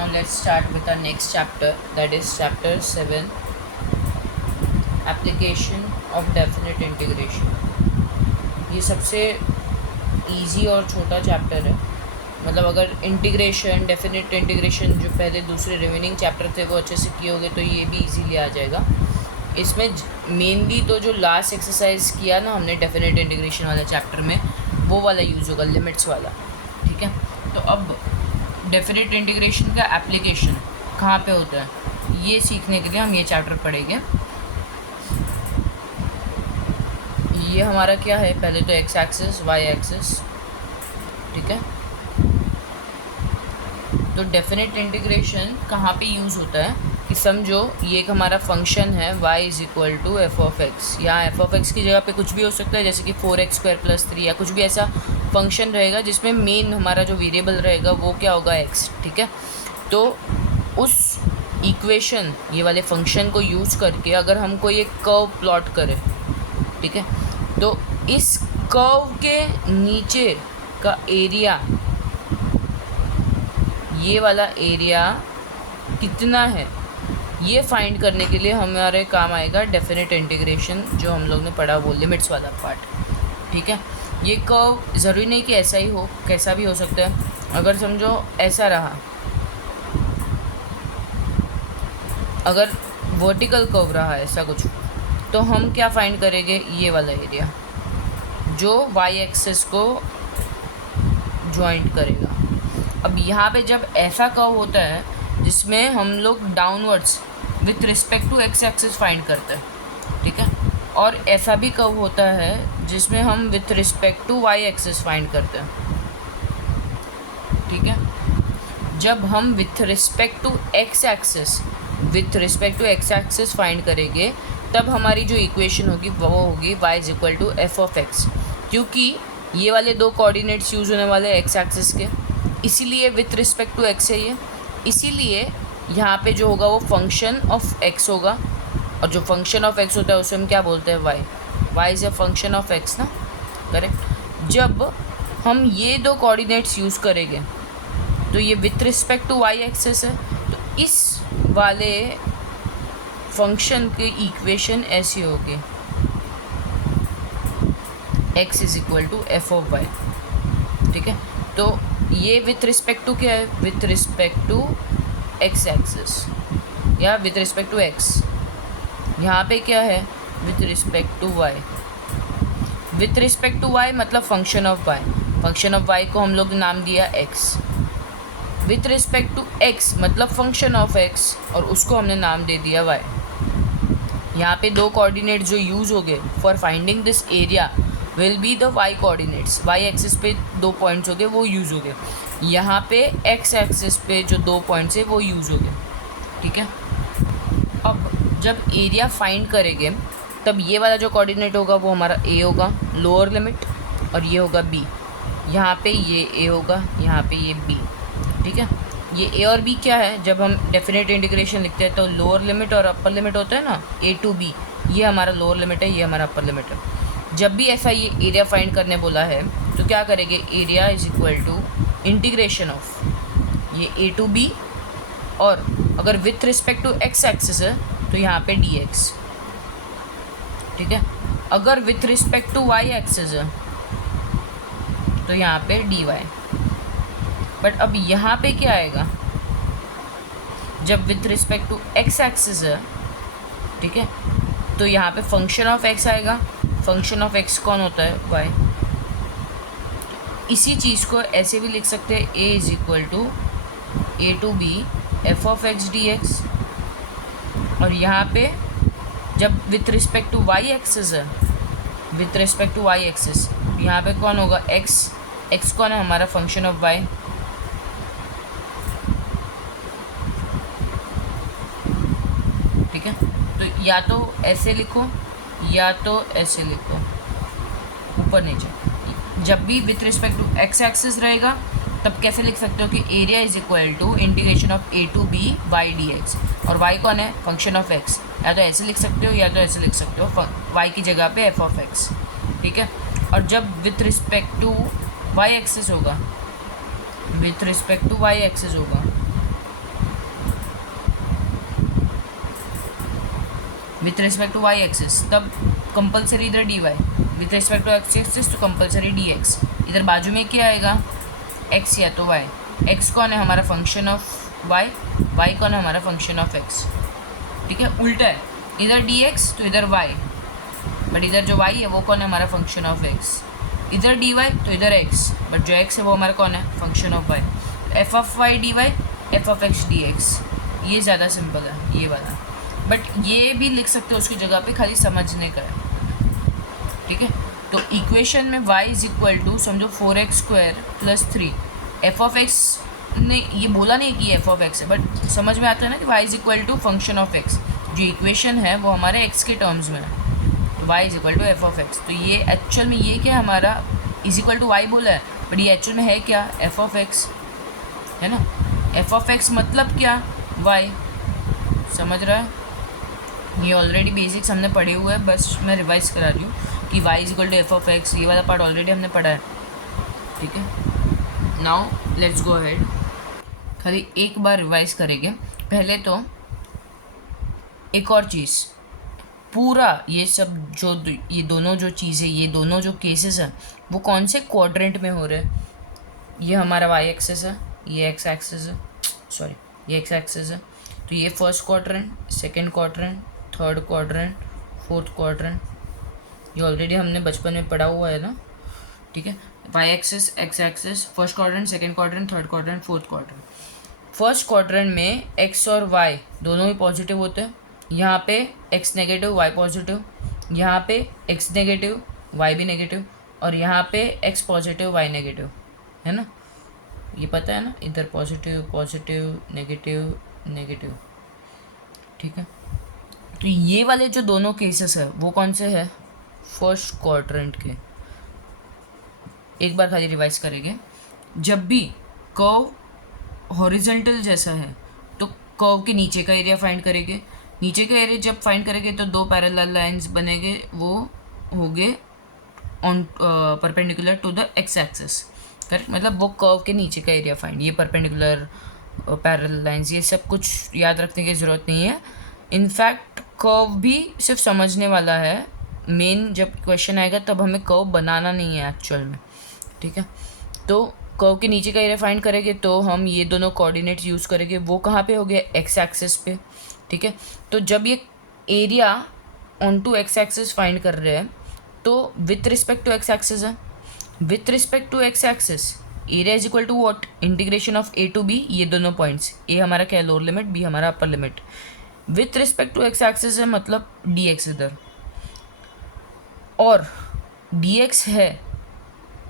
Now let's start with our next chapter, that is chapter 7, application of definite integration. ये सबसे easy और छोटा chapter है, मतलब अगर इंटीग्रेशन, डेफिनेट इंटीग्रेशन जो पहले दूसरे रिमेनिंग चैप्टर थे वो अच्छे से किए होंगे तो ये भी इजीली आ जाएगा. इसमें मेनली तो जो लास्ट एक्सरसाइज किया ना हमने डेफिनेट इंटीग्रेशन वाला चैप्टर में, वो वाला यूज़ होगा, लिमिट्स वाला. ठीक है, तो अब डेफिनेट इंटीग्रेशन का एप्लीकेशन कहाँ पे होता है ये सीखने के लिए हम ये चैप्टर पढ़ेंगे. ये हमारा क्या है, पहले तो एक्स एक्सिस, वाई एक्सिस. ठीक है, तो डेफिनेट इंटीग्रेशन कहाँ पे यूज़ होता है कि समझो ये एक हमारा फंक्शन है y is equal to f of x. यहाँ एफ ऑफ एक्स की जगह पे कुछ भी हो सकता है, जैसे कि 4x² + 3 या कुछ भी ऐसा फंक्शन रहेगा जिसमें मेन हमारा जो वेरिएबल रहेगा वो क्या होगा, x. ठीक है, तो उस इक्वेशन ये वाले फंक्शन को यूज़ करके अगर हम कोई एक कर्व प्लॉट करें, ठीक है, तो इस कर्व के नीचे का एरिया, ये वाला एरिया कितना है, ये फाइंड करने के लिए हमारे काम आएगा डेफिनेट इंटीग्रेशन जो हम लोग ने पढ़ा, वो लिमिट्स वाला पार्ट. ठीक है, ये कर्व ज़रूरी नहीं कि ऐसा ही हो, कैसा भी हो सकता है. अगर समझो ऐसा रहा, अगर वर्टिकल कर्व रहा ऐसा कुछ, तो हम क्या फाइंड करेंगे, ये वाला एरिया जो वाई एक्सिस को जॉइंट करेगा. अब यहाँ पे जब ऐसा कर्व होता है जिसमें हम लोग downwards with respect to x axis find करते हैं, ठीक है, और ऐसा भी कर्व होता है जिसमें हम with respect to y axis find करते हैं. ठीक है, जब हम with respect to x axis find करेंगे तब हमारी जो इक्वेशन होगी वो होगी y is equal to f of x, क्योंकि ये वाले दो कोऑर्डिनेट्स यूज़ होने वाले एक्स एक्सिस के, इसीलिए विथ रिस्पेक्ट टू एक्स है ये. इसीलिए यहाँ पे जो होगा वो फंक्शन ऑफ एक्स होगा, और जो फंक्शन ऑफ एक्स होता है उसे हम क्या बोलते हैं, y is a function of x ना, करेक्ट. जब हम ये दो कोऑर्डिनेट्स यूज़ करेंगे तो ये with respect to y axis है, तो इस वाले फंक्शन की इक्वेशन ऐसी होगी, x is equal to f of y. ठीक है, तो ये विथ रिस्पेक्ट टू क्या है, with respect to x axis या विथ रिस्पेक्ट टू एक्स. यहाँ पे क्या है, with respect to y. With respect to y मतलब function of y. Function of y को हम लोग नाम दिया x. With respect to x मतलब फंक्शन ऑफ एक्स, और उसको हमने नाम दे दिया वाई. यहाँ पे दो कोऑर्डिनेट जो यूज़ हो गए for finding this area will be the y coordinates. Y axis पे दो पॉइंट्स हो गए वो यूज़ हो गए, यहाँ पे एक्स एक्सिस पे जो दो पॉइंट्स है वो यूज़ हो गए. ठीक है, अब जब एरिया फाइंड करेंगे तब ये वाला जो कोऑर्डिनेट होगा वो हमारा ए होगा, लोअर लिमिट, और ये होगा बी. यहाँ पे ये ए होगा, यहाँ पे ये बी. ठीक है, ये ए और बी क्या है, जब हम डेफिनेट इंटीग्रेशन लिखते हैं तो लोअर लिमिट और अपर लिमिट होता है ना, ए टू बी, ये हमारा लोअर लिमिट है, ये हमारा अपर लिमिट है. जब भी ऐसा ये एरिया फाइंड करने बोला है तो क्या करेंगे, area is equal to integration of ये ए टू बी, और अगर with respect to x axis है तो यहाँ पे डी एक्स. ठीक है, अगर with respect to y axis है तो यहाँ पे डी वाई. बट अब यहाँ पे क्या आएगा, जब with respect to x axis है, ठीक है, तो यहाँ पे फंक्शन ऑफ एक्स आएगा. फंक्शन ऑफ एक्स कौन होता है, वाई. इसी चीज़ को ऐसे भी लिख सकते हैं, a is equal to a to b f of x d x. और यहाँ पे जब with respect to y axis है, with respect to y axis, यहाँ पे कौन होगा, एक्स. एक्स कौन है, हमारा फंक्शन ऑफ वाई. ठीक है, तो या तो ऐसे लिखो या तो ऐसे लिखो, ऊपर नीचे. जब भी with respect to x axis रहेगा तब कैसे लिख सकते हो कि area is equal to integration of a to b y d x, और वाई कौन है, फंक्शन ऑफ एक्स. या तो ऐसे लिख सकते हो या तो ऐसे लिख सकते हो, वाई की जगह पे एफ ऑफ एक्स. ठीक है, और जब with respect to y axis होगा, with respect to y axis होगा with respect to y axis, तब कंपलसरी इधर d y, with respect to x axis तो कंपलसरी डी एक्स। इधर बाजू में क्या आएगा, एक्स या तो वाई। एक्स कौन है, हमारा फंक्शन ऑफ वाई, वाई कौन है, हमारा फंक्शन ऑफ एक्स। ठीक है, उल्टा है, इधर डी एक्स तो इधर वाई, बट इधर जो वाई है वो कौन है, हमारा फंक्शन ऑफ एक्स। इधर डी वाई तो इधर एक्स, बट जो एक्स है वो हमारा कौन है, function of y. F of y d y, f of x d x, ये ज़्यादा सिंपल है ये वाला, बट ये भी लिख सकते हो उसकी जगह पे, खाली समझने का है। ठीक है, तो इक्वेशन में y इज इक्वल टू समझो 4x² + 3। एफ ऑफ एक्स ने ये बोला नहीं कि एफ ऑफ एक्स है, बट समझ में आता है ना कि y is equal to function of x. जो इक्वेशन है वो हमारे x के टर्म्स में है, तो y is equal to f of x. तो ये एक्चुअल में ये क्या हमारा इज इक्वल टू y बोला है, बट ये एक्चुअल में है क्या, एफ ऑफ एक्स है ना। एफ ऑफ एक्स मतलब क्या, y, समझ रहा है। ये ऑलरेडी बेसिक्स हमने पढ़े हुए हैं, बस मैं रिवाइज करा रही हूँ कि y is equal to f of x, ये वाला पार्ट ऑलरेडी हमने पढ़ा है। ठीक है, नाउ लेट्स गो अहेड, खाली एक बार रिवाइज करेंगे। पहले तो एक और चीज़, पूरा ये सब जो ये दोनों जो चीज़ें, ये दोनों जो केसेस हैं वो कौन से क्वाड्रेंट में हो रहे हैं। ये हमारा वाई एक्सिस है, ये एक्स एक्सिस है, सॉरी ये एक्स एक्सिस है। तो ये first quadrant, second quadrant, third quadrant, fourth quadrant, ये ऑलरेडी हमने बचपन में पढ़ा हुआ है ना। ठीक है, y axis, x axis, first quadrant, second quadrant, third quadrant, fourth quadrant. First quadrant में एक्स और वाई दोनों ही पॉजिटिव होते हैं। यहाँ पे एक्स नेगेटिव वाई पॉजिटिव, यहाँ पे एक्स नेगेटिव वाई भी नेगेटिव, और यहाँ पे एक्स पॉजिटिव वाई नेगेटिव, है ना, ये पता है ना, इधर पॉजिटिव पॉजिटिव नेगेटिव नेगेटिव। ठीक है, तो ये वाले जो दोनों केसेस है वो कौन से है, फर्स्ट क्वाड्रेंट के। एक बार खाली रिवाइज करेंगे, जब भी कर्व हॉरिजॉन्टल जैसा है तो कर्व के नीचे का एरिया फाइंड करेंगे। नीचे का एरिया जब फाइंड करेंगे तो दो पैरेलल लाइंस बनेंगे, वो होंगे on perpendicular to the x axis. Correct, मतलब वो कर्व के नीचे का एरिया फाइंड, ये परपेंडिकुलर पैरेलल लाइंस, ये सब कुछ याद रखने की ज़रूरत नहीं है। इनफैक्ट कर्व भी सिर्फ समझने वाला है, मेन जब क्वेश्चन आएगा तब हमें कर्व बनाना नहीं है एक्चुअल में। ठीक है, तो कर्व के नीचे का एरिया फाइंड करेंगे तो हम ये दोनों कोऑर्डिनेट्स यूज़ करेंगे, वो कहाँ पे हो गया, एक्स एक्सिस पे। ठीक है, तो जब ये area on to x axis find कर रहे हैं तो with respect to x axis है, with respect to x axis area is equal to what, integration of a to b, ये दोनों पॉइंट्स, ए हमारा क्या है लोअर लिमिट, बी हमारा upper limit. With respect to x axis है मतलब D x इधर, और डी एक्स है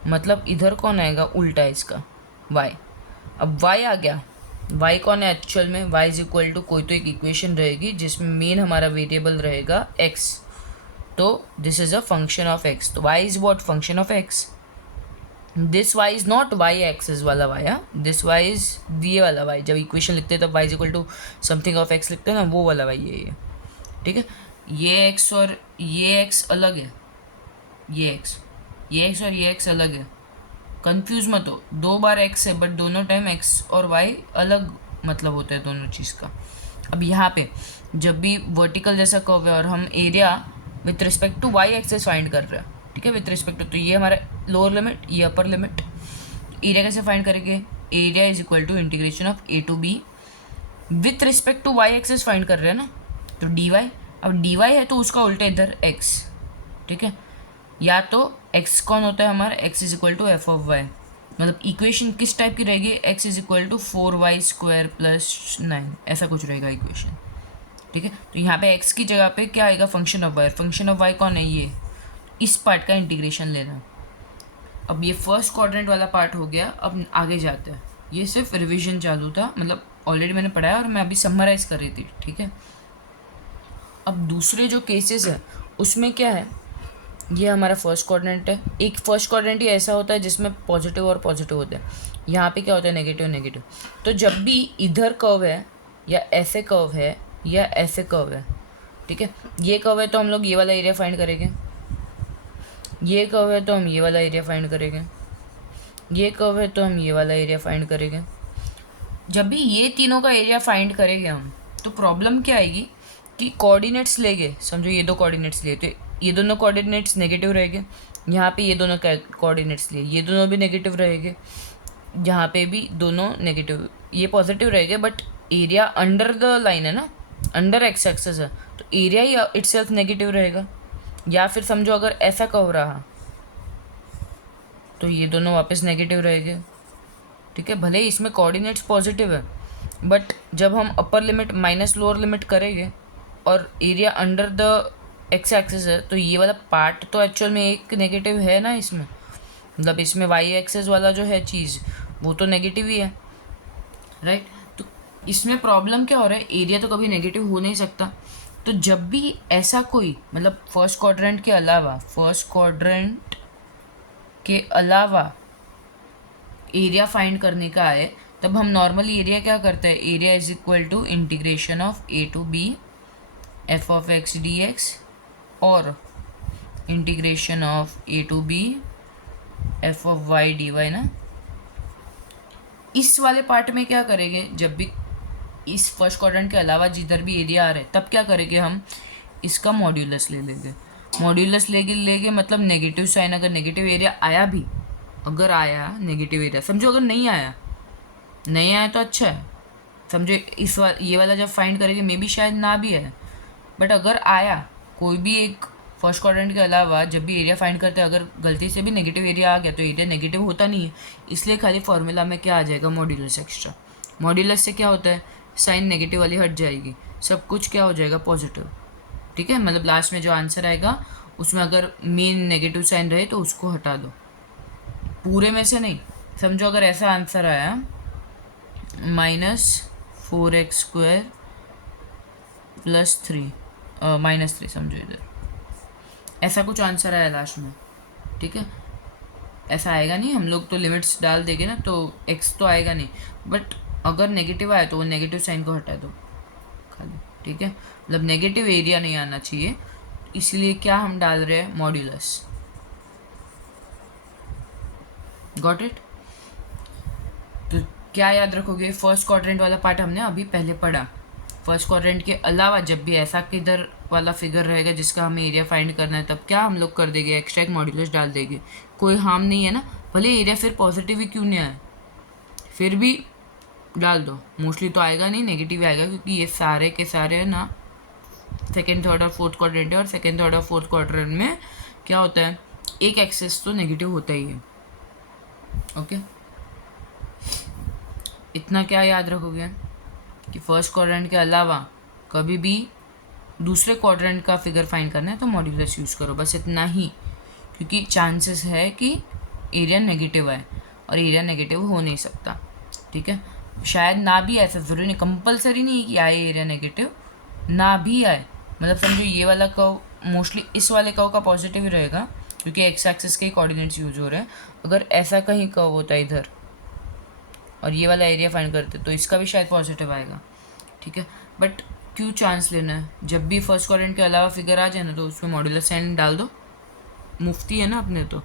मतलब इधर कौन आएगा, उल्टा है इसका, y। अब y आ गया, y कौन है एक्चुअल में, y इज इक्वल टू कोई तो एक इक्वेशन रहेगी जिसमें मेन हमारा वेरिएबल रहेगा x, तो this is a function of x, तो y is what, function of x। This y is not y axis वाला y, दिस y इज ये वाला y, जब इक्वेशन लिखते हैं तब y is equal to something of x लिखते हैं ना, वो वाला y ये। ठीक है, ये x और ये x अलग है, ये x और ये x अलग है, कंफ्यूज मत हो, दो बार x है बट दोनों टाइम x और y अलग मतलब होता है दोनों चीज़ का। अब यहाँ पे जब भी वर्टिकल जैसा कर्व है और हम area with respect to y axis find कर रहे हैं, ठीक है, विथ रिस्पेक्ट टू, तो ये हमारा लोअर लिमिट, ये अपर लिमिट। एरिया कैसे फाइंड करेंगे, area is equal to integration of a to b, with respect to y axis find कर रहे हैं ना, तो dy। अब dy है तो उसका उल्टा इधर x। ठीक है, या तो x कौन होता है हमारा, x is equal to f of y, मतलब इक्वेशन किस टाइप की रहेगी, x is equal to 4y² + 9, ऐसा कुछ रहेगा इक्वेशन। ठीक है, तो यहाँ पे x की जगह पे क्या आएगा, function of y। Function of y कौन है, ये, इस पार्ट का इंटीग्रेशन लेना। अब ये फर्स्ट क्वाड्रेंट वाला पार्ट हो गया, अब आगे जाते हैं। ये सिर्फ रिविजन चालू था, मतलब ऑलरेडी मैंने पढ़ाया और मैं अभी समराइज़ कर रही थी। ठीक है, अब दूसरे जो केसेस है उसमें क्या है, ये हमारा फर्स्ट क्वाड्रेंट है। एक फर्स्ट क्वाड्रेंट ही ऐसा होता है जिसमें पॉजिटिव और पॉजिटिव होते हैं, यहाँ पे क्या होता है, नेगेटिव नेगेटिव। तो जब भी इधर कर्व है या ऐसे कर्व है या ऐसे कर्व है, ठीक है, ये कर्व है तो हम लोग ये वाला एरिया फाइंड करेंगे, ये कर्व है तो हम ये वाला एरिया फाइंड करेंगे, ये कर्व है तो हम ये वाला एरिया फाइंड करेंगे। जब भी ये तीनों का एरिया फाइंड करेंगे हम, तो प्रॉब्लम क्या आएगी कि कोऑर्डिनेट्स लेंगे, समझो ये दो कोऑर्डिनेट्स लिए तो ये दोनों कोऑर्डिनेट्स नेगेटिव रहेंगे, यहाँ पे ये दोनों कोऑर्डिनेट्स लिए ये दोनों भी नेगेटिव रहेंगे, यहाँ पे भी दोनों नेगेटिव, ये पॉजिटिव रहेंगे, but area under the line है ना, अंडर एक्स एक्सेस है, तो एरिया ही इटसेल्फ नेगेटिव रहेगा। या फिर समझो अगर ऐसा कर्व रहा तो ये दोनों वापस नेगेटिव रहेंगे, ठीक है। भले ही इसमें कोऑर्डिनेट्स पॉजिटिव है, बट जब हम upper limit minus lower limit करेंगे और area under the x axis है, तो ये वाला पार्ट तो एक्चुअल में एक नेगेटिव है ना इसमें, मतलब इसमें वाई एक्सेस वाला जो है चीज़ वो तो नेगेटिव ही है, राइट। तो इसमें प्रॉब्लम क्या हो रहा है, एरिया तो कभी नेगेटिव हो नहीं सकता। तो जब भी ऐसा कोई, मतलब फर्स्ट क्वाड्रेंट के अलावा एरिया फाइंड करने का आए, तब हम नॉर्मली एरिया क्या करते हैं, area is equal to integration of a to b f of x d x और integration of a to b f of y d y ना। इस वाले पार्ट में क्या करेंगे, जब भी इस फर्स्ट क्वाड्रेंट के अलावा जिधर भी एरिया आ रहा है, तब क्या करेंगे, हम इसका मॉड्यूलस ले लेंगे। मॉड्यूलस लेंगे मतलब नेगेटिव साइन, अगर नेगेटिव एरिया आया भी, अगर आया नेगेटिव एरिया, समझो अगर नहीं आया तो अच्छा है, समझो ये वाला जब फाइंड करेंगे मे बी शायद ना भी है, बट अगर आया कोई भी एक फर्स्ट क्वाड्रेंट के अलावा, जब भी एरिया फाइंड करते हैं अगर गलती से भी नेगेटिव एरिया आ गया तो एरिया नेगेटिव होता नहीं है, इसलिए खाली फॉर्मूला में क्या आ जाएगा, मॉड्यूलस एक्स्ट्रा। मॉड्यूलस से क्या होता है, साइन नेगेटिव वाली हट जाएगी, सब कुछ क्या हो जाएगा, पॉजिटिव, ठीक है। मतलब लास्ट में जो आंसर आएगा उसमें अगर मेन नेगेटिव साइन रहे तो उसको हटा दो, पूरे में से नहीं। समझो अगर ऐसा आंसर आया -4x² +3 -3, समझो इधर ऐसा कुछ आंसर आया लास्ट में, ठीक है। ऐसा आएगा नहीं, हम लोग तो लिमिट्स डाल देंगे ना, तो x तो आएगा नहीं, बट अगर नेगेटिव आए तो वो नेगेटिव साइन को हटा दो खाली, ठीक है। मतलब नेगेटिव एरिया नहीं आना चाहिए, इसलिए क्या हम डाल रहे हैं, मॉड्यूलस। Got it. तो क्या याद रखोगे, फर्स्ट क्वाड्रेंट वाला पार्ट हमने अभी पहले पढ़ा। फर्स्ट क्वाड्रेंट के अलावा जब भी ऐसा किधर वाला फिगर रहेगा जिसका हमें एरिया फाइंड करना है, तब क्या हम लोग कर देंगे, एक्स्ट्रा एक मॉड्यूलस डाल देंगे, कोई हार्म नहीं है ना। भले एरिया फिर पॉजिटिव ही क्यों नहीं आए, फिर भी डाल दो, मोस्टली तो आएगा नहीं, नेगेटिव आएगा, क्योंकि ये सारे के सारे ना सेकेंड थर्ड और फोर्थ क्वाड्रेंट है, और सेकेंड थर्ड और फोर्थ क्वाड्रेंट में क्या होता है, एक एक्सेस तो नेगेटिव होता ही है, ओके। इतना क्या याद रखोगे कि फर्स्ट क्वाड्रेंट के अलावा कभी भी दूसरे क्वाड्रेंट का फिगर फाइंड करना है तो मॉड्यूलस यूज़ करो, बस इतना ही, क्योंकि चांसेस है कि एरिया नेगेटिव आए, और एरिया नेगेटिव हो नहीं सकता, ठीक है। शायद ना भी, ऐसा ज़रूरी नहीं, कंपलसरी नहीं कि आए एरिया नेगेटिव, ना भी आए, मतलब समझो ये वाला कर्व मोस्टली इस वाले कर्व का पॉजिटिव ही रहेगा, क्योंकि एक्स एक्सिस के ही कोऑर्डिनेट्स यूज हो रहे हैं। अगर ऐसा कहीं कर्व होता है इधर और ये वाला एरिया फाइंड करते तो इसका भी शायद पॉजिटिव आएगा, ठीक है। बट क्यों चांस लेना है, जब भी फर्स्ट क्वाड्रेंट के अलावा फिगर आ जाए ना तो उसमें मॉड्यूलस साइन डाल दो, मुफ्ती है ना अपने तो।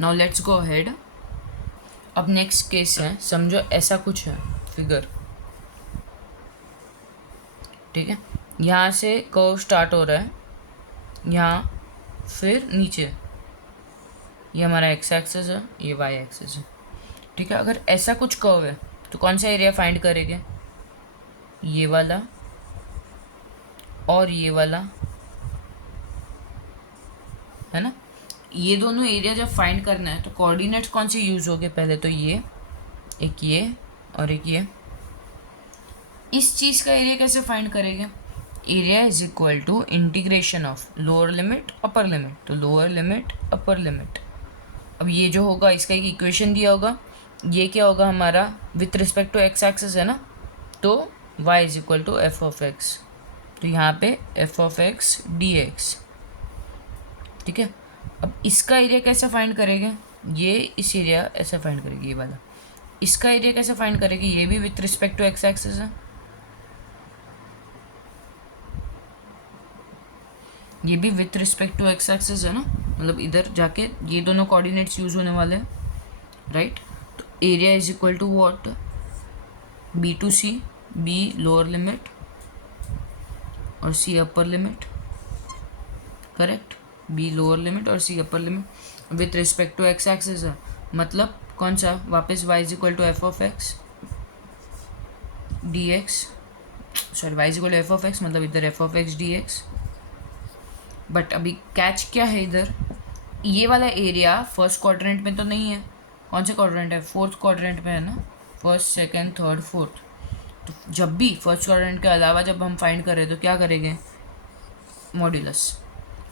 Now let's go ahead. अब नेक्स्ट केस है, समझो ऐसा कुछ है फिगर, ठीक है। यहाँ से कर्व स्टार्ट हो रहा है, यहाँ फिर नीचे, ये हमारा एक्स एक्सिस है, ये वाई एक्सिस है, ठीक है। अगर ऐसा कुछ कर्व है तो कौन सा एरिया फाइंड करेंगे, ये वाला और ये वाला, है ना। ये दोनों एरिया जब फाइंड करना है तो कोऑर्डिनेट्स कौन से यूज़ होंगे, पहले तो ये और एक ये। इस चीज़ का एरिया कैसे फाइंड करेंगे, area is equal to integration of lower limit upper limit, तो लोअर लिमिट अपर लिमिट। अब ये जो होगा इसका एक इक्वेशन दिया होगा, ये क्या होगा हमारा with respect to x axis है ना, तो y is equal to f of x, तो यहाँ पे f of x d x, ठीक है। अब इसका एरिया कैसे फाइंड करेंगे, ये इस एरिया ऐसे फाइंड करेंगे, ये वाला इसका एरिया कैसे फाइंड करेंगे, ये भी with respect to x axis है, ये भी with respect to x axis है ना, मतलब इधर जाके ये दोनों कोऑर्डिनेट्स यूज होने वाले हैं, राइट। तो area is equal to what, b to c, b lower limit और c upper limit, correct, b lower limit और c upper limit with respect to x axis है, मतलब कौन सा, वापस y is equal to f of x d x, sorry y is equal to f of x, मतलब इधर f of x d x. But अभी catch क्या है, इधर ये वाला एरिया फर्स्ट क्वाड्रेंट में तो नहीं है, कौन सा क्वाड्रेंट है, फोर्थ क्वाड्रेंट में है ना, फर्स्ट सेकंड थर्ड फोर्थ। तो जब भी फर्स्ट क्वाड्रेंट के अलावा जब हम फाइंड करें तो क्या करेंगे, मॉड्यूलस।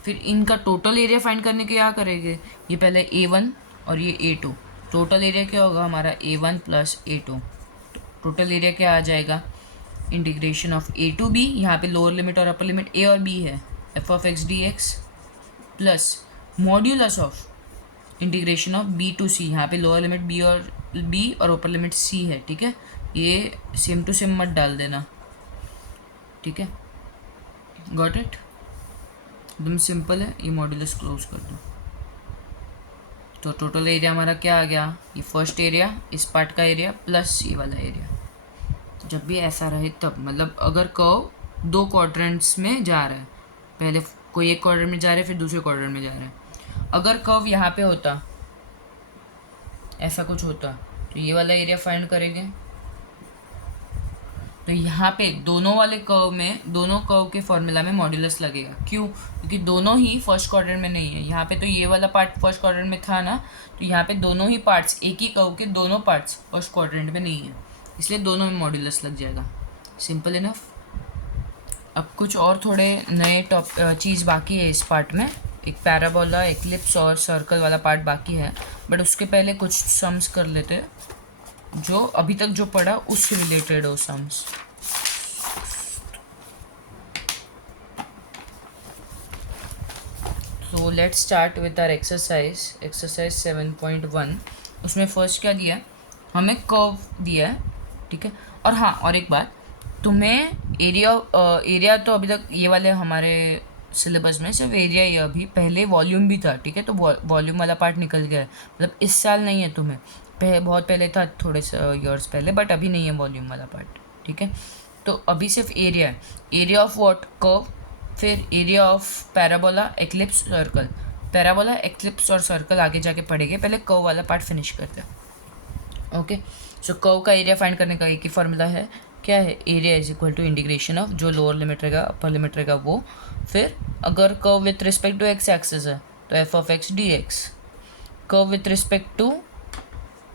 फिर इनका टोटल एरिया फाइंड करने के क्या करेंगे, ये पहले A1 और ये A2, टोटल एरिया क्या होगा हमारा A1 plus A2, total area क्या आ जाएगा, integration of A to B, यहाँ पे लोअर लिमिट और अपर लिमिट A और B है, f of x d x plus modulus of integration of B to C, यहाँ पे लोअर लिमिट B और अपर लिमिट C है, ठीक है, ये सेम टू सेम मत डाल देना, ठीक है, गॉट इट, एकदम सिंपल है, ये मॉड्यूलस क्लोज कर दो। तो टोटल एरिया हमारा क्या आ गया, ये फर्स्ट एरिया, इस पार्ट का एरिया प्लस ये वाला एरिया। तो जब भी ऐसा रहे तब, मतलब अगर कर्व दो क्वाड्रेंट्स में जा रहा है, पहले कोई एक क्वाड्रेंट में जा रहा है फिर दूसरे क्वाड्रेंट में जा रहा है, अगर कर्व यहाँ पे होता, ऐसा कुछ होता, तो ये वाला एरिया फाइंड करेंगे, तो यहाँ पे दोनों वाले कर्व में, दोनों कर्व के फॉर्मूला में मॉड्यूलस लगेगा, क्यों, क्योंकि दोनों ही फर्स्ट क्वाड्रेंट में नहीं है, यहाँ पे तो ये वाला पार्ट फर्स्ट क्वाड्रेंट में था ना, तो यहाँ पे दोनों ही पार्ट्स, एक ही कर्व के दोनों पार्ट्स फर्स्ट क्वाड्रेंट में नहीं है, इसलिए दोनों में मॉड्यूलस लग जाएगा, सिंपल इनफ। अब कुछ और थोड़े नए चीज़ बाकी है इस पार्ट में, एक पैराबोला, एक्लिप्स और सर्कल वाला पार्ट बाकी है, बट उसके पहले कुछ सम्स कर लेते हैं, जो अभी तक जो पढ़ा उससे रिलेटेड हो सम्स। तो let's start with our exercise 7.1। उसमें फर्स्ट क्या दिया, हमें कर्व दिया है, ठीक है, और हाँ और एक बात, तुम्हें एरिया तो अभी तक ये वाले हमारे सिलेबस में सिर्फ एरिया ही, अभी पहले वॉल्यूम भी था, ठीक है, तो वॉल्यूम वाला पार्ट निकल गया है, मतलब इस साल नहीं है तुम्हें, बहुत पहले था, थोड़े से ईयर्स पहले, बट अभी नहीं है वॉल्यूम वाला पार्ट, ठीक है। तो अभी सिर्फ एरिया है, एरिया ऑफ व्हाट, कर्व, फिर area of parabola, eclipse, circle, parabola, eclipse और सर्कल आगे जाके पढ़ेंगे, पहले कर्व वाला पार्ट फिनिश करते हैं। ओके, सो कर्व का एरिया फाइंड करने का एक ही फॉर्मूला है, क्या है, area is equal to integration of, जो लोअर लिमिट रहेगा अपर लिमिट रहेगा वो, फिर अगर curve with respect to x axis है तो f of x d x, curve with respect to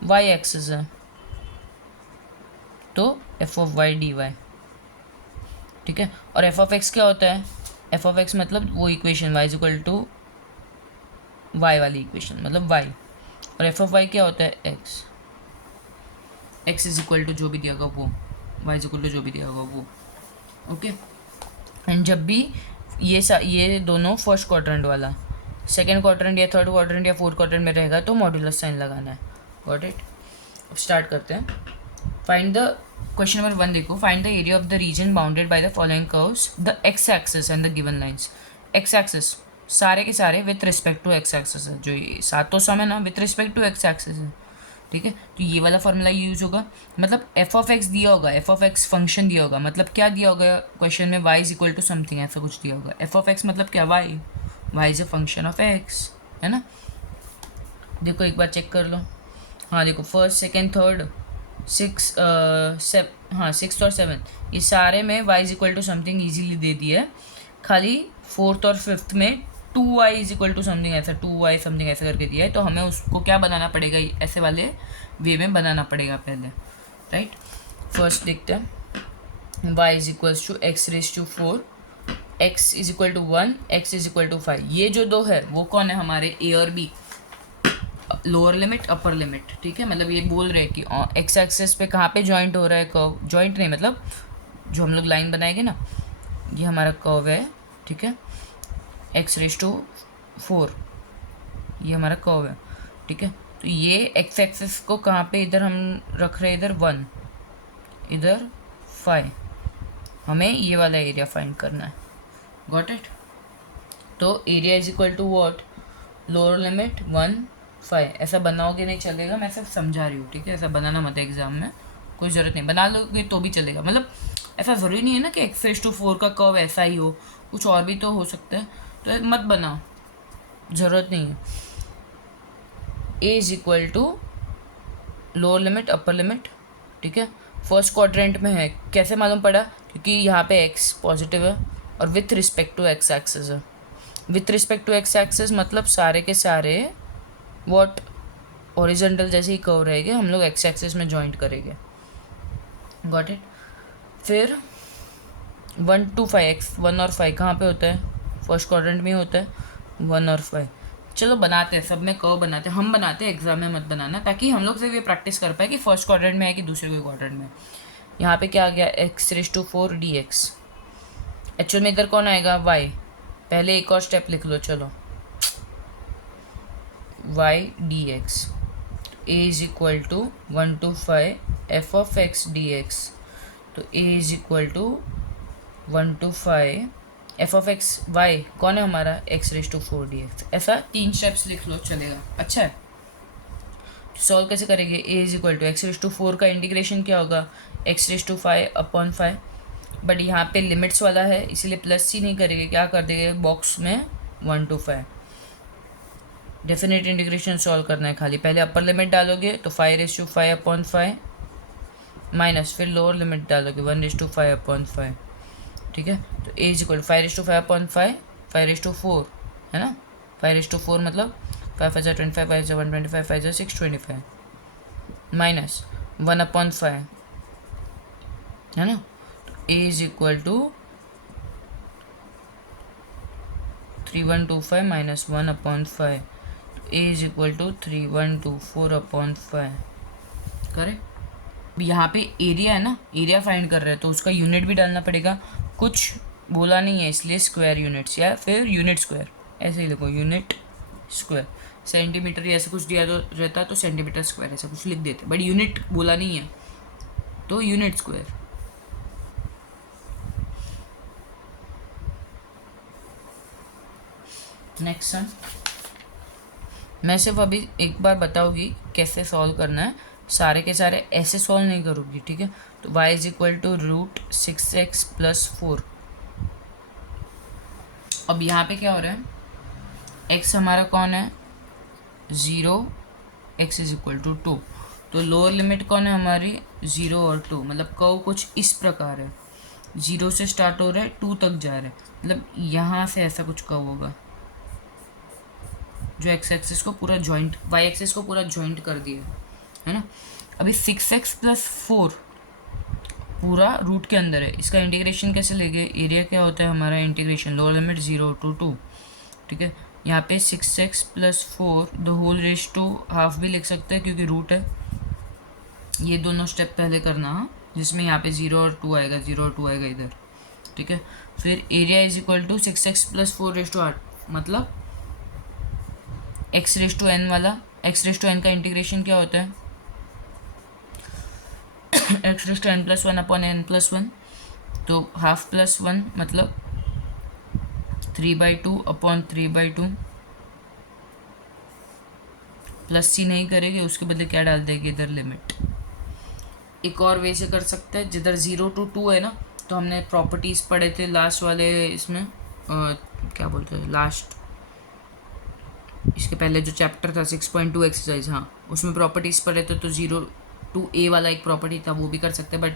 y axis है तो f of y d y, ठीक है। और एफ ऑफ एक्स क्या होता है, एफ ऑफ एक्स मतलब वो equation y is equal to y वाली इक्वेशन, मतलब वाई, और एफ ऑफ वाई क्या होता है, x, x is equal to जो भी दिया होगा वो, वाई इज इक्वल टू जो भी दिया होगा वो, ओके। एंड जब भी ये दोनों फर्स्ट क्वाड्रेंट वाला सेकेंड क्वाड्रेंट या थर्ड क्वाड्रेंट या फोर्थ क्वाड्रेंट में रहेगा तो मॉड्यूलस साइन लगाना है, गॉट इट। अब स्टार्ट करते हैं, फाइंड द क्वेश्चन नंबर 1 देखो, find the area of the region bounded by the following curves, the x axis and the given lines. X axis सारे के सारे with respect to x axis है, जो ये सातों सम है ना with respect to x axis है, ठीक है। तो ये वाला फॉर्मूला यूज होगा, मतलब एफ ऑफ एक्स दिया होगा, एफ ऑफ एक्स फंक्शन दिया होगा, मतलब क्या दिया होगा क्वेश्चन में, y is equal to something, ऐसा कुछ दिया होगा। एफ ऑफ एक्स मतलब क्या, y, y is a function of x, है ना। देखो एक बार चेक कर लो, हाँ देखो फर्स्ट सेकेंड थर्ड सिक्स और 7 ये सारे में y is equal to something easily दे दिया है, खाली फोर्थ और फिफ्थ में 2y is equal to something ऐसा 2y समथिंग ऐसा करके दिया है, तो हमें उसको क्या बनाना पड़ेगा, ऐसे वाले वे में बनाना पड़ेगा पहले, राइट। फर्स्ट देखते हैं, y is equals to x raise to 4, x is equal to 1, x is equal to 5, ये जो दो है वो कौन है हमारे, a और b, lower limit upper limit, ठीक है। मतलब ये बोल रहे हैं कि एक्स एक्सिस पे कहाँ पे जॉइंट हो रहा है कर्व, जॉइंट नहीं मतलब जो हम लोग लाइन बनाएंगे ना, ये हमारा कर्व है, ठीक है, एक्स रेज टू 4 ये हमारा कर्व है, ठीक है। तो ये एक्स एक्सिस को कहाँ पे इधर हम रख रहे हैं, इधर 1 इधर 5, हमें ये वाला एरिया फाइंड करना है, गॉट इट। तो area is equal to what, lower limit 1 5, ऐसा बनाओगे नहीं चलेगा, मैं सिर्फ समझा रही हूँ, ठीक है, ऐसा बनाना मत है एग्जाम में, कोई ज़रूरत नहीं, बना लोगे तो भी चलेगा, मतलब ऐसा ज़रूरी नहीं है ना कि x⁴ का कर्व ऐसा ही हो, कुछ और भी तो हो सकता है, तो मत बनाओ, ज़रूरत नहीं है। a is equal to lower limit upper limit, ठीक है, फर्स्ट क्वाड्रेंट में है। कैसे मालूम पड़ा? क्योंकि यहाँ पे x पॉजिटिव है और with respect to x axis है। With respect to x axis मतलब सारे के सारे व्हाट हॉरिजॉन्टल जैसे ही कर्व रहेंगे, हम लोग x एक्सिस में जॉइंट करेंगे। Got it? फिर 1 to 5 x 1 और 5 कहाँ पे होता है? फर्स्ट क्वाड्रेंट में होता है 1 और 5। चलो बनाते हैं, सब में कर्व बनाते हैं, हम बनाते हैं, एग्जाम में मत बनाना, ताकि हम लोग सिर्फ ये प्रैक्टिस कर पाए कि फर्स्ट क्वाड्रेंट में है कि दूसरे कोई क्वाड्रेंट में। यहाँ पे क्या आ गया? x⁴ dx। एक्चुअल में इधर कौन आएगा? y। पहले एक और स्टेप लिख लो, चलो, y dx a is equal to 1 to 5 f of x dx। तो a is equal to 1 to 5 f of x y कौन है हमारा? x⁴ dx। ऐसा 3 स्टेप्स लिख लो, चलेगा, अच्छा है। सॉल्व कैसे करेंगे? a is equal to x⁴ का इंटीग्रेशन क्या होगा? x⁵/5। बट यहाँ पे लिमिट्स वाला है, इसीलिए प्लस सी नहीं करेंगे, क्या कर देंगे बॉक्स में 1 to 5। डेफिनेट इंटीग्रेशन सॉल्व करना है खाली, पहले अपर लिमिट डालोगे तो 5⁵/5 माइनस, फिर लोअर लिमिट डालोगे 1⁵5/5, ठीक है। तो a इज इक्वल 5⁵5/5 5⁴ है ना, 5⁴ मतलब 5 5 25 5 125 5 625 माइनस 1/5 है ना। तो a is equal to 3125 minus 1/5, a is equal to 3124/5, correct. यहाँ पे एरिया है ना, एरिया फाइंड कर रहे हैं तो उसका यूनिट भी डालना पड़ेगा, कुछ बोला नहीं है इसलिए स्क्वायर यूनिट्स या फिर यूनिट स्क्वायर, ऐसे ही लिखो, यूनिट स्क्वायर। सेंटीमीटर या ऐसा कुछ दिया तो रहता तो सेंटीमीटर स्क्वायर ऐसा कुछ लिख देते, बट यूनिट बोला नहीं है तो यूनिट स्क्वायर। नेक्स्ट सम, मैं सिर्फ अभी एक बार बताऊंगी कैसे सॉल्व करना है, सारे के सारे ऐसे सॉल्व नहीं करूँगी, ठीक है। तो y is equal to √6x + 4। अब यहाँ पे क्या हो रहा है? x हमारा कौन है? 0, x इज इक्वल टू 2। तो लोअर लिमिट कौन है हमारी? 0 और 2। मतलब कर्व कुछ इस प्रकार है, 0 से स्टार्ट हो रहा है 2 तक जा रहा है, मतलब यहाँ से ऐसा कुछ कर्व होगा जो x एक्सिस को पूरा जॉइंट, y एक्सिस को पूरा जॉइंट कर दिया है ना। अभी 6x + 4 पूरा रूट के अंदर है, इसका इंटीग्रेशन कैसे लेंगे? एरिया क्या होता है हमारा? इंटीग्रेशन लोअर लिमिट 0 to 2, ठीक है। यहाँ पे 6x + 4 ½ भी लिख सकते हैं क्योंकि रूट है। ये दोनों स्टेप पहले करना, जिसमें यहाँ पे 0 और 2 आएगा, 0 और 2 आएगा इधर, ठीक है। फिर area is equal to 6x + 4⁸, मतलब x⁴n वाला, x⁴n का इंटीग्रेशन क्या होता है? x⁴n + 1/n + 1, तो ½ + 1 मतलब 3/2/3/2। प्लस सी नहीं करेंगे, उसके बदले क्या डाल देंगे इधर? लिमिट। एक और वे से कर सकते हैं, जिधर 0 to 2 है ना, तो हमने प्रॉपर्टीज़ पढ़े थे लास्ट वाले इसमें, क्या बोलते हैं लास्ट, इसके पहले जो चैप्टर था 6.2 एक्सरसाइज, हाँ उसमें प्रॉपर्टीज़ पढ़े थे, तो 0 to a वाला एक प्रॉपर्टी था, वो भी कर सकते हैं, बट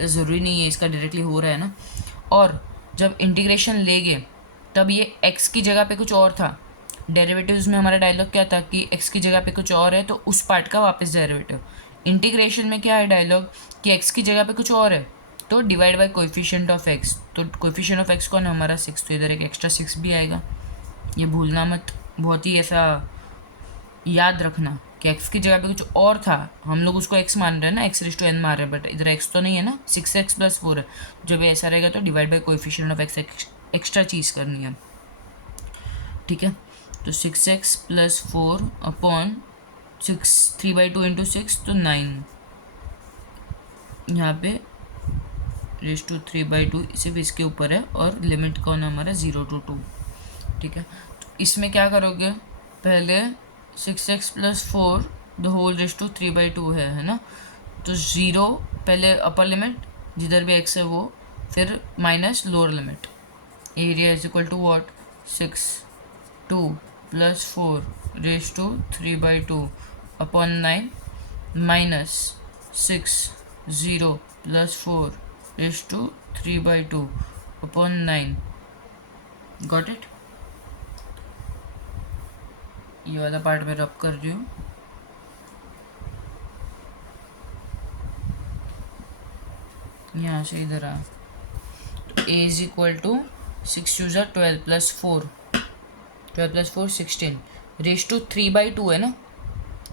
ज़रूरी नहीं है, इसका डायरेक्टली हो रहा है ना। और जब इंटीग्रेशन लेंगे तब ये x की जगह पे कुछ और था, डेरिवेटिव्स में हमारा डायलॉग क्या था कि x की जगह पे कुछ और है तो उस पार्ट का वापस डेरिवेटिव। इंटीग्रेशन में क्या है डायलॉग कि x की जगह पे कुछ और है तो divide by coefficient of x, तो कोएफिशिएंट ऑफ x कौन है हमारा? 6, तो इधर एक एक्स्ट्रा 6 भी आएगा, ये भूलना मत, बहुत ही ऐसा याद रखना कि x की जगह पे कुछ और था, हम लोग उसको x मान रहे हैं ना, x⁴n मान रहे हैं, बट इधर x तो नहीं है ना, 6x + 4 है। जब ऐसा रहेगा तो divide by coefficient of x extra चीज़ करनी है, ठीक है। तो 6x + 4/6, 3/2 × 6 तो 9, यहाँ पे ⁵3/2 सिर्फ इसके ऊपर है, और लिमिट कौन है हमारा? 0 to 2, ठीक है। तो इसमें क्या करोगे? पहले 6x + 4 ⁵3/2 है ना, तो 0 पहले अपर लिमिट, जिधर भी x है वो फिर minus lower limit, area is equal to what, 6 2 plus 4 raise to 3/2 upon 9 minus 6 0 plus 4 raise to 3/2 upon 9। Got it. ये वाला पार्ट मैं रब कर रही हूँ। यहाँ से इधर आ, तो a is equal to 6 2 12 plus 4, 12 plus 4 16 raise to 3/2 है ना।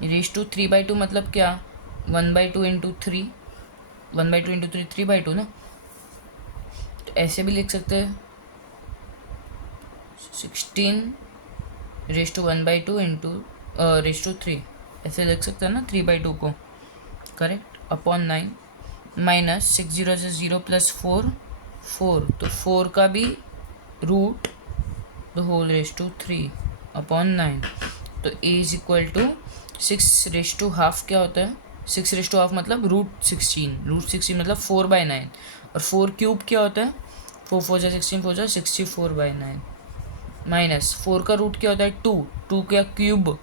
रेज टू 3/2 मतलब क्या, 1/2 इंटू 3, 1/2 इंटू 3 3/2 ना। तो ऐसे भी लिख सकते हैं 16 raise to 1/2 into raise to 3, ऐसे लिख सकते हैं ना 3/2 को, करेक्ट, अपॉन 9 माइनस 6 0 से 0 प्लस 4 4, तो 4 का भी root the whole raise to 3 upon 9। तो a is equal to 6 raise to half क्या होता है, 6 रेज टू हाफ मतलब रूट 16 मतलब 4/9, और 4 क्यूब क्या होता है, 4 4 जा 16 4 जा 64/9, माइनस 4 का रूट क्या होता है 2, 2 का क्यूब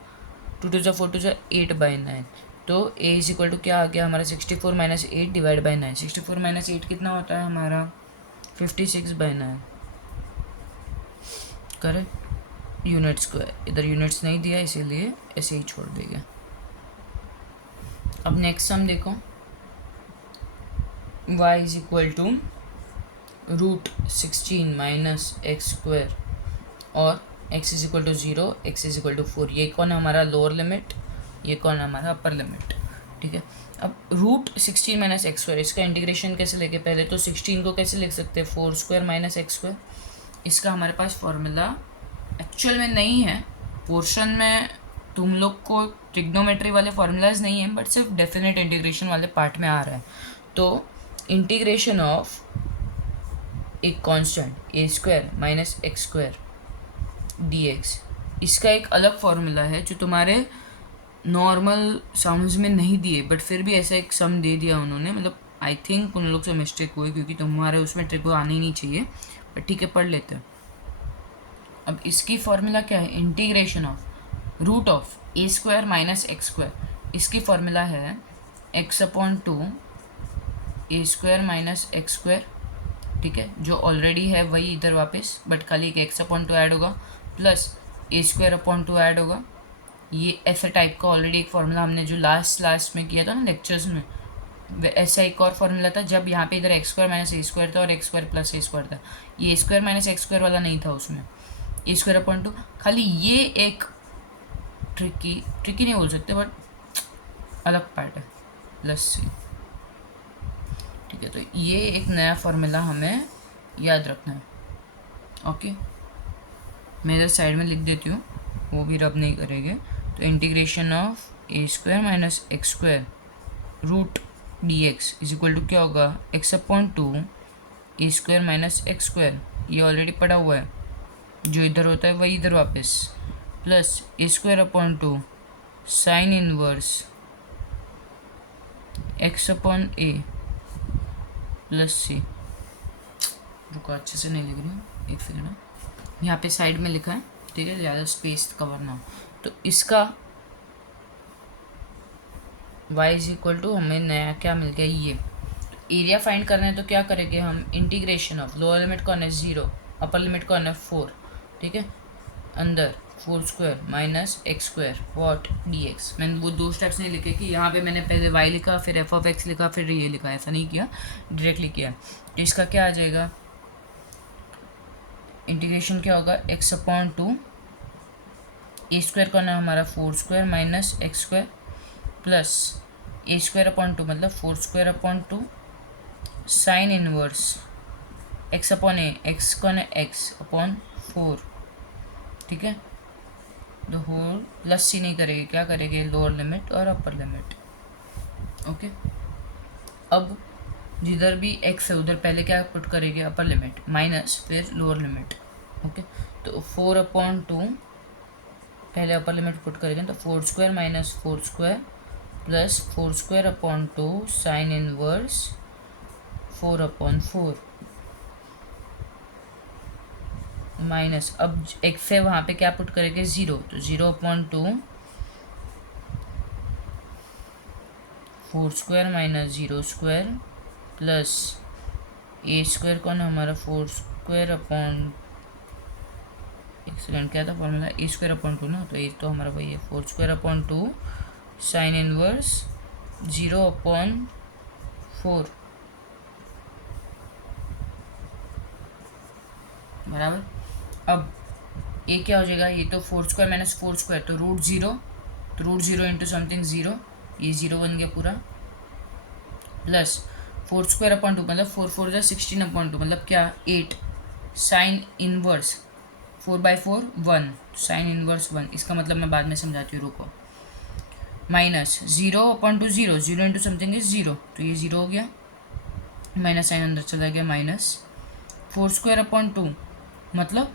2 2 जा 4 2 जा 8/9। तो a इज इक्वल टू क्या आ गया हमारा, 64 माइनस 8 डिवाइड बाई 9। 64 माइनस 8 कितना होता है हमारा, 56/9, करेक्ट। यूनिट्स को इधर यूनिट्स नहीं दिया इसीलिए ऐसे ही छोड़ देंगे। अब नेक्स्ट सम देखो, y is equal to root 16 minus x square और x is equal to 0, x is equal to 4। ये कौन है हमारा लोअर लिमिट, ये कौन है हमारा अपर लिमिट, ठीक है। अब रूट 16 माइनस एक्स स्क्वायर, इसका इंटीग्रेशन कैसे लेके, पहले तो 16 को कैसे लिख सकते हैं, 4 स्क्वायर माइनस एक्स स्क्वायर। इसका हमारे पास फॉर्मूला एक्चुअल में नहीं है, पोर्शन में तुम लोग को ट्रिग्नोमेट्री वाले फार्मूलाज नहीं है, बट सिर्फ डेफिनेट इंटीग्रेशन वाले पार्ट में आ रहा है। तो इंटीग्रेशन ऑफ एक constant a square minus x square d x, इसका एक अलग फार्मूला है जो तुम्हारे नॉर्मल साउंड्स में नहीं दिए, बट फिर भी ऐसा एक सम दे दिया उन्होंने, मतलब आई थिंक उन लोग से मिस्टेक हुई, क्योंकि तुम्हारे उसमें ट्रिक आना ही नहीं चाहिए, बट ठीक है पढ़ लेते हैं। अब इसकी फॉर्मूला क्या है, integration of root of a square minus x square. इसकी फॉर्मूला है x upon 2 a square minus x square, ठीक है, जो ऑलरेडी है वही इधर वापस, बट खाली एक एक्स अपॉन 2 ऐड होगा, plus a square upon 2 add होगा। ये ऐसा टाइप का ऑलरेडी एक फार्मूला हमने जो लास्ट में किया था ना लेक्चर्स में, ऐसा एक और फार्मूला था जब यहाँ पे इधर एक्स स्क्वायर माइनस ए स्क्वायर था और x square plus a square था। ये ए स्क्वायर माइनस एक्स स्क्वायर वाला नहीं था, उसमें ए स्क्वायर अपॉन 2, खाली ये एक ट्रिकी नहीं बोल सकते, बट अलग पार्ट है, प्लस सी, ठीक है। तो ये एक नया फार्मूला हमें याद रखना है, ओके। मैं इधर साइड में लिख देती हूँ, वो भी रब नहीं करेंगे। तो integration of a square minus x square root d x is equal to क्या होगा, x upon 2 a square minus x square, ये ऑलरेडी पड़ा हुआ है, जो इधर होता है वही इधर वापस, plus a square upon 2 sine inverse x upon a plus c. रुको अच्छे से नहीं लिख रही हूँ, एक सेकेंड, यहाँ पे साइड में लिखा है, ठीक है, ज़्यादा स्पेस कवर ना हो। तो इसका y इज इक्वल टू हमें नया क्या मिल गया, ये एरिया फाइंड करना है। तो क्या करेंगे हम, इंटीग्रेशन ऑफ लोअर लिमिट कौन है 0, अपर लिमिट कौन है 4, ठीक है, अंदर 4 square minus x square what D x. मैंने वो दो स्टेप्स नहीं लिखे कि यहाँ पे मैंने पहले y लिखा फिर एफ ऑफ एक्स लिखा फिर ये लिखा, ऐसा नहीं किया, डायरेक्टली किया। तो इसका क्या आ जाएगा, इंटीग्रेशन क्या होगा, एक्स अपॉन 2 ए स्क्वायर कौन है हमारा 4 square minus x square plus a square upon 2 मतलब 4 square upon 2 sine inverse x upon a, x कौन है एक्स अपॉन 4, ठीक है, द होल प्लस सी नहीं करेंगे, क्या करेंगे लोअर लिमिट और अपर लिमिट, ओके। अब जिधर भी एक्स है उधर पहले क्या पुट करेंगे, अपर लिमिट माइनस फिर लोअर लिमिट, ओके। तो 4 अपॉन 2 पहले अपर लिमिट पुट करेंगे, तो 4 square minus 4 square plus 4 square upon 2 sine inverse 4 upon 4, minus, अब एक्स है वहाँ पे क्या पुट करेंगे 0, तो 0/2 4² माइनस 0² प्लस a² कौन है हमारा 4² एक सेकेंड क्या था फॉर्मूला, a²/2 ना, तो ये तो हमारा वही है 4² साइन इनवर्स 0/4 बराबर। अब ये क्या हो जाएगा, ये तो 4² माइनस 4² तो √0, तो √0 इंटू समथिंग 0, ये 0 बन गया पूरा, प्लस 4²/2 मतलब 4 × 16/2 मतलब क्या 8 साइन इनवर्स 4/4 1 साइन इनवर्स 1, इसका मतलब मैं बाद में समझाती हूँ, रुको। माइनस 0/2 0, 0 इंटू समथिंग इज 0, तो ये 0 हो गया, माइनस साइन अंदर चला गया, माइनस 4² मतलब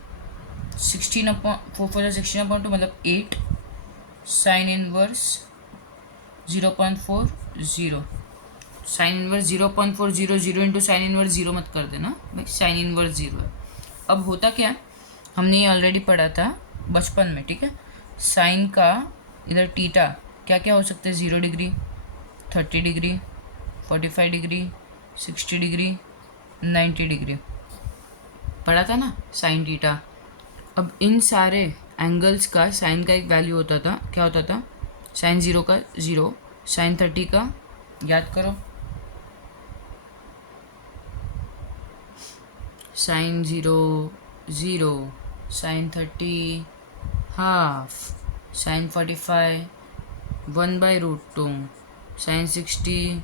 4 × 16/2 मतलब 8 sine inverse 0.40, sine inverse 0.40, 0 into sine inverse 0 मत कर देना भाई, साइन इनवर्स 0 है। अब होता क्या, हमने ये ऑलरेडी पढ़ा था बचपन में, ठीक है। साइन का इधर टीटा क्या क्या हो सकता है, 0 degree, 30 degree, 45 degree, 60 degree, 90 degree पढ़ा था ना साइन टीटा। अब इन सारे एंगल्स का साइन का एक वैल्यू होता था, क्या होता था, साइन 0 का 0, साइन 30 का याद करो, sine 0 0, sine 30 half, sine 45 1/√2, sine 60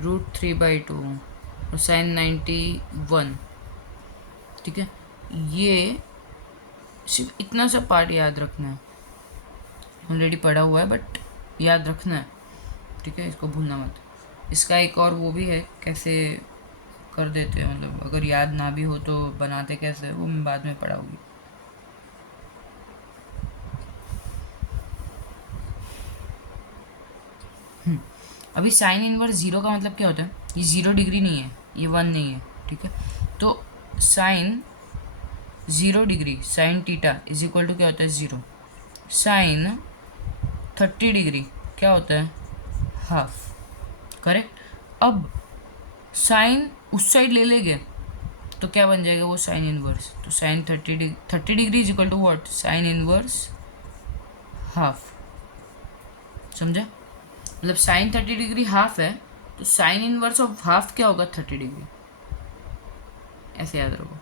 √3/2 और साइन 90 1, ठीक है। ये सिर्फ इतना सा पार्ट याद रखना है, ऑलरेडी पढ़ा हुआ है बट याद रखना है, ठीक है, इसको भूलना मत। इसका एक और वो भी है, कैसे कर देते हैं, मतलब अगर याद ना भी हो तो बनाते कैसे, वो मैं बाद में पढ़ाऊंगी। अभी साइन इनवर्स 0 का मतलब क्या होता है, ये 0 डिग्री नहीं है, ये 1 नहीं है, ठीक है। तो sine 0 degree sine theta is equal to क्या होता है 0, साइन 30 डिग्री क्या होता है हाफ, करेक्ट। अब साइन उस साइड ले लेंगे तो क्या बन जाएगा वो साइन इनवर्स, तो sine 30 degree is equal to what, sine inverse half, समझा। मतलब साइन 30 डिग्री हाफ है, तो साइन इनवर्स ऑफ हाफ क्या होगा 30 डिग्री, ऐसे याद रखो,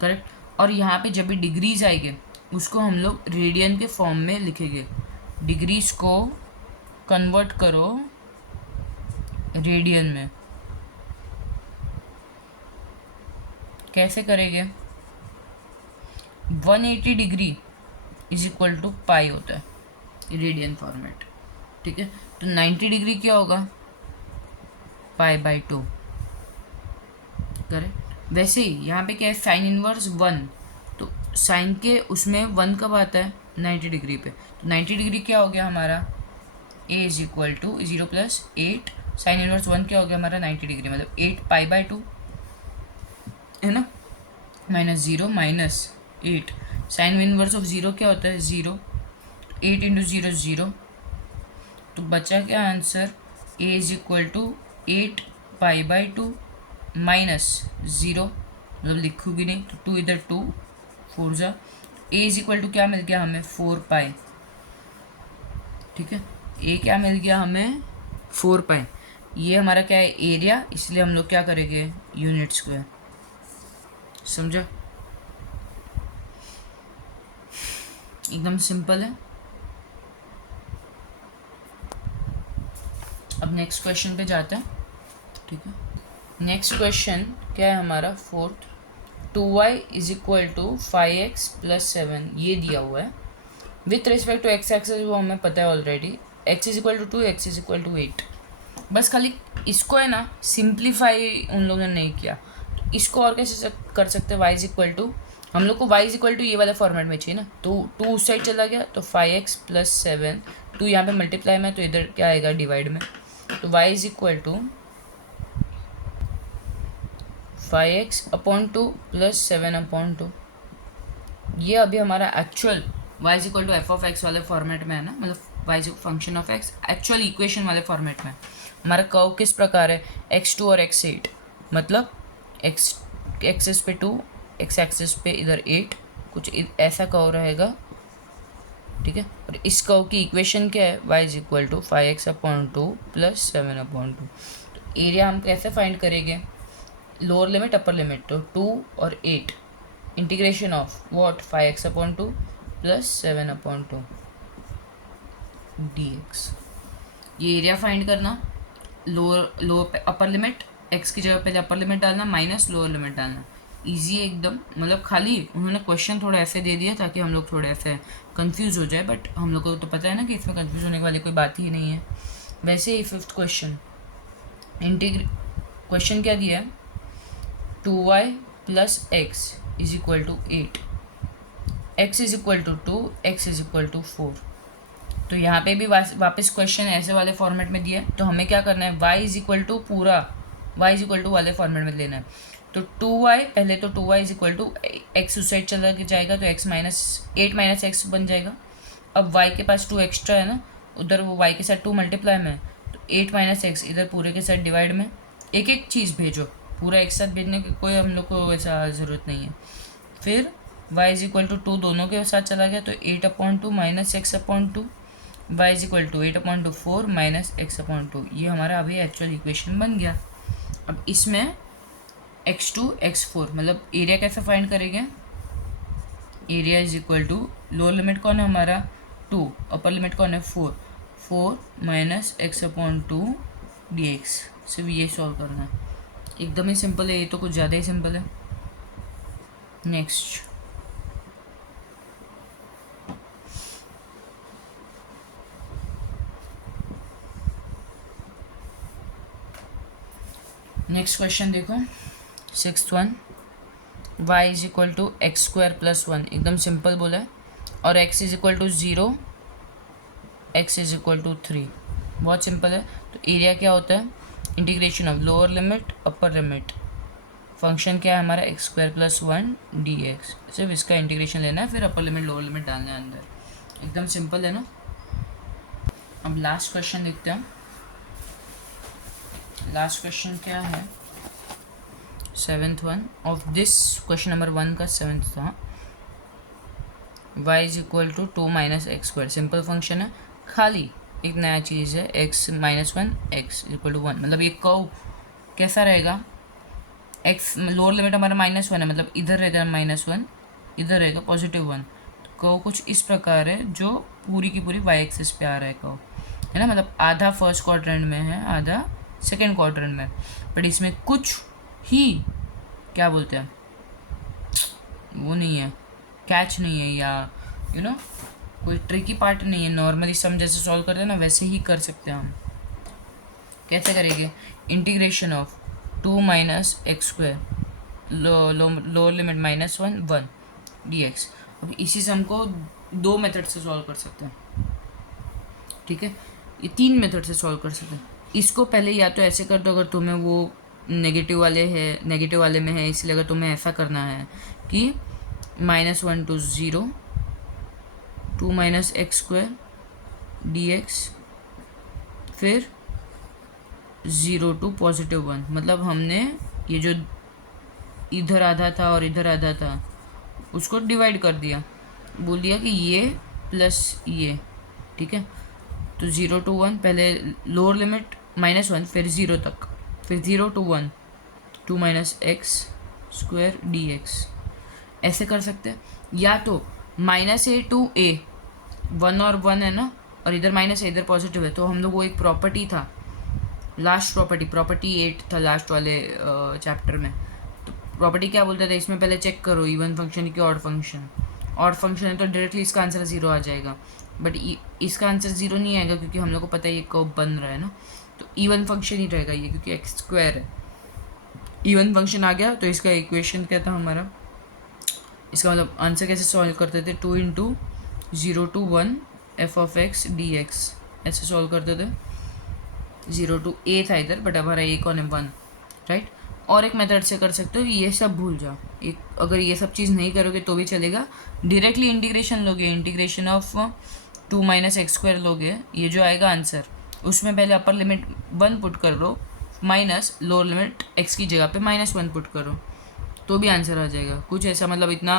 करेक्ट। और यहाँ पे जब भी डिग्रीज आएंगे उसको हम लोग रेडियन के फॉर्म में लिखेंगे, डिग्रीज को कन्वर्ट करो रेडियन में, कैसे करेंगे, 180 डिग्री इज इक्वल टू पाई होता है रेडियन फॉर्मेट, ठीक है। तो 90 डिग्री क्या होगा π/2, करेक्ट। वैसे ही यहाँ पे क्या है साइन इनवर्स 1, तो साइन के उसमें 1 कब आता है 90 डिग्री पे, तो 90 डिग्री क्या हो गया हमारा a is equal to 0 + 8 sine inverse 1 क्या हो गया हमारा 90 डिग्री मतलब 8 π/2 है ना, minus 0 minus 8 sine inverse of 0 क्या होता है 0, 8 इंटू 0 0, तो बचा क्या answer a is equal to 8 π/2 minus 0, मतलब लिखूंगी नहीं तो 2 इधर 2 4 जा, a इज इक्वल टू क्या मिल गया हमें 4 पाई, ठीक है। a क्या मिल गया हमें 4 पाई, ये हमारा क्या है एरिया, इसलिए हम लोग क्या करेंगे यूनिट स्क्वायर, समझो, एकदम सिंपल है। अब नेक्स्ट क्वेश्चन पे जाते हैं, ठीक है। नेक्स्ट क्वेश्चन क्या है हमारा fourth, 2y is equal to 5x + 7 ये दिया हुआ है with respect to x axis, वो हमें पता है already, x is equal to 2, x is equal to 8। बस खाली इसको है ना सिंप्लीफाई उन लोगों ने नहीं किया, तो इसको और कैसे कर सकते हैं, y इज इक्वल टू, हम लोग को y इज इक्वल टू ये वाला फॉर्मेट में चाहिए ना, तो 2 उस साइड चला गया तो 5x + 7, 2 यहाँ पे मल्टीप्लाई में तो इधर क्या आएगा डिवाइड में, तो y is equal to 5x/2 + 7/2, ये अभी हमारा actual y is equal to f of x वाले फॉर्मेट में है ना, मतलब y is function of x actual equation वाले फॉर्मेट में। हमारा कर्व किस प्रकार है, x2 और x8, मतलब x एक्सिस पे 2, x एक्सिस पे इधर 8, कुछ ऐसा कर्व रहेगा, ठीक है। और इस कर्व की इक्वेशन क्या है, y is equal to 5x/2 plus 7/2। तो एरिया हम कैसे फाइंड करेंगे, लोअर लिमिट अपर लिमिट, तो 2 और 8 integration of what 5x/2 plus 7/2 dx। ये एरिया फाइंड करना, लोअर अपर लिमिट, x की जगह पहले अपर लिमिट डालना माइनस लोअर लिमिट डालना, इजी है एकदम। मतलब खाली उन्होंने क्वेश्चन थोड़ा ऐसे दे दिया ताकि हम लोग थोड़े ऐसे कंफ्यूज हो जाए, बट हम लोग को तो पता है ना कि इसमें कंफ्यूज होने वाली कोई बात ही नहीं है। वैसे ही फिफ्थ क्वेश्चन, क्वेश्चन क्या दिया है, 2y plus x is equal to 8, x is equal to 2, x is equal to 4। तो यहाँ पे भी वापस क्वेश्चन ऐसे वाले फॉर्मेट में दिया है, तो हमें क्या करना है, y इज इक्वल टू पूरा y इज इक्वल टू वाले फॉर्मेट में लेना है। तो 2y, पहले तो 2y is equal to x उस साइड चला जाएगा तो x माइनस 8 माइनस एक्स बन जाएगा। अब y के पास 2 एक्स्ट्रा है ना, उधर वो y के साथ 2 मल्टीप्लाई में, तो 8 माइनस एक्स इधर पूरे के साथ डिवाइड में, एक एक चीज़ भेजो, पूरा एक साथ भेजने की कोई हम लोग को ऐसा ज़रूरत नहीं है। फिर y इज इक्वल टू 2 दोनों के साथ चला गया तो 8/2 minus x/2, y is equal to 8/4 minus x/2। ये हमारा अभी एक्चुअल इक्वेशन बन गया। अब इसमें x2 x4 मतलब एरिया कैसे फाइंड करेंगे, area is equal to lower limit कौन है हमारा 2, अपर लिमिट कौन है 4 माइनस x/2 dx। सिर्फ ये सॉल्व करना है, एकदम ही सिंपल है, ये तो कुछ ज़्यादा ही सिंपल है। नेक्स्ट क्वेश्चन देखो, 6th one, y is equal to x² plus 1, एकदम सिंपल बोला है, और x is equal to 0, x is equal to 3, बहुत सिंपल है। तो एरिया क्या होता है, integration of lower limit upper limit, function क्या है हमारा x² प्लस 1 dx, सिर्फ इसका इंटीग्रेशन लेना है, फिर अपर लिमिट लोअर लिमिट डालना है अंदर, एकदम सिंपल है ना। अब लास्ट क्वेश्चन देखते हैं, लास्ट क्वेश्चन क्या है, 7th one of this, question number 1 का 7th था, y is equal to 2 minus x², simple function है, खाली एक नया चीज़ है x minus 1 x equal to 1, मतलब ये कर्व कैसा रहेगा, x लोअर लिमिट हमारा -1 है, मतलब इधर रहेगा -1, इधर रहेगा +1, कर्व कुछ इस प्रकार है जो पूरी की पूरी y एक्सिस पे आ रहा है कर्व, है ना, मतलब आधा फर्स्ट क्वाड्रेंट में है, आधा सेकेंड क्वाड्रेंट में, बट इसमें कुछ ही क्या बोलते हैं वो नहीं है, कैच नहीं है, या कोई ट्रिकी पार्ट नहीं है, नॉर्मली सम जैसे सॉल्व करते हैं ना वैसे ही कर सकते हैं हम। कैसे करेंगे, integration of 2 minus x², lower limit -1 dx। अब इसी सम को 2 मेथड से सॉल्व कर सकते हैं, ठीक है, ये 3 मेथड से सॉल्व कर सकते हैं। इसको पहले या तो ऐसे कर दो अगर तुम्हें वो नेगेटिव वाले में है, इसलिए अगर तुम्हें ऐसा करना है कि -1 to 0 2 माइनस x² dx, फिर 0 to +1, मतलब हमने ये जो इधर आधा था और इधर आधा था उसको डिवाइड कर दिया, बोल दिया कि ये प्लस ये, ठीक है। तो 0 to 1, पहले लोअर लिमिट -1 फिर 0 तक, फिर 0 to 1 2 माइनस x² dx, ऐसे कर सकते हैं। या तो -a to a, 1 और 1 है ना, और इधर माइनस है, इधर पॉजिटिव है, तो हम लोग वो एक प्रॉपर्टी था, लास्ट प्रॉपर्टी 8 था लास्ट वाले चैप्टर में। तो प्रॉपर्टी क्या बोलते थे, इसमें पहले चेक करो इवन फंक्शन की ऑड फंक्शन है तो डायरेक्टली इसका आंसर 0 आ जाएगा, बट इसका आंसर 0 नहीं आएगा क्योंकि हम लोग को पता है ये कर्व बन रहा है ना, तो इवन फंक्शन ही रहेगा ये, क्योंकि x² है, इवन फंक्शन आ गया। तो इसका इक्वेशन क्या था हमारा, इसका मतलब आंसर कैसे सॉल्व करते थे, 2 × 0 to 1 f(x) dx, ऐसे सॉल्व करते थे। 0 to a था इधर, बट हमारा a कौन है 1, राइट। और एक मेथड से कर सकते हो, ये सब भूल जाओ, एक अगर ये सब चीज़ नहीं करोगे तो भी चलेगा, डायरेक्टली इंटीग्रेशन लोगे, integration of 2 minus x square लोगे, ये जो आएगा आंसर, उसमें पहले अपर लिमिट 1 पुट कर लो, माइनस लोअर लिमिट x की जगह पे -1 पुट करो, तो भी आंसर आ जाएगा। कुछ ऐसा मतलब इतना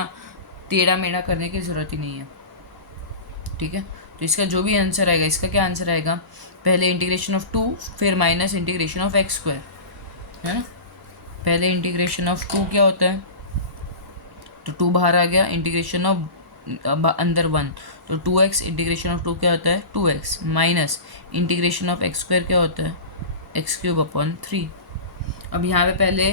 टेढ़ा मेढ़ा करने की ज़रूरत ही नहीं है, ठीक है। तो इसका जो भी आंसर आएगा, इसका क्या आंसर आएगा, पहले इंटीग्रेशन ऑफ 2 फिर minus integration of x square, है ना। पहले इंटीग्रेशन ऑफ 2 क्या होता है, तो 2 बाहर आ गया, इंटीग्रेशन ऑफ अंदर 1, तो 2x इंटीग्रेशन ऑफ 2 क्या होता है 2x, minus integration of x square क्या होता है x³ 3। अब यहाँ पे पहले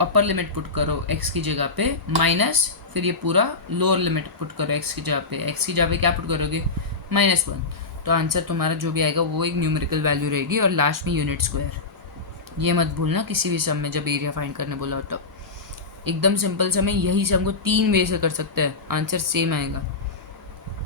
अपर लिमिट पुट करो x की जगह पे माइनस, फिर ये पूरा लोअर लिमिट पुट करो x की जगह पे, x की जगह पे क्या पुट करोगे -1, तो आंसर तुम्हारा जो भी आएगा वो एक न्यूमेरिकल वैल्यू रहेगी, और लास्ट में यूनिट स्क्वायर। ये मत भूलना किसी भी सम में जब एरिया फाइंड करने बोला हो तब। एकदम सिंपल सम है, यही सम को 3 वे से कर सकते हैं, आंसर सेम आएगा।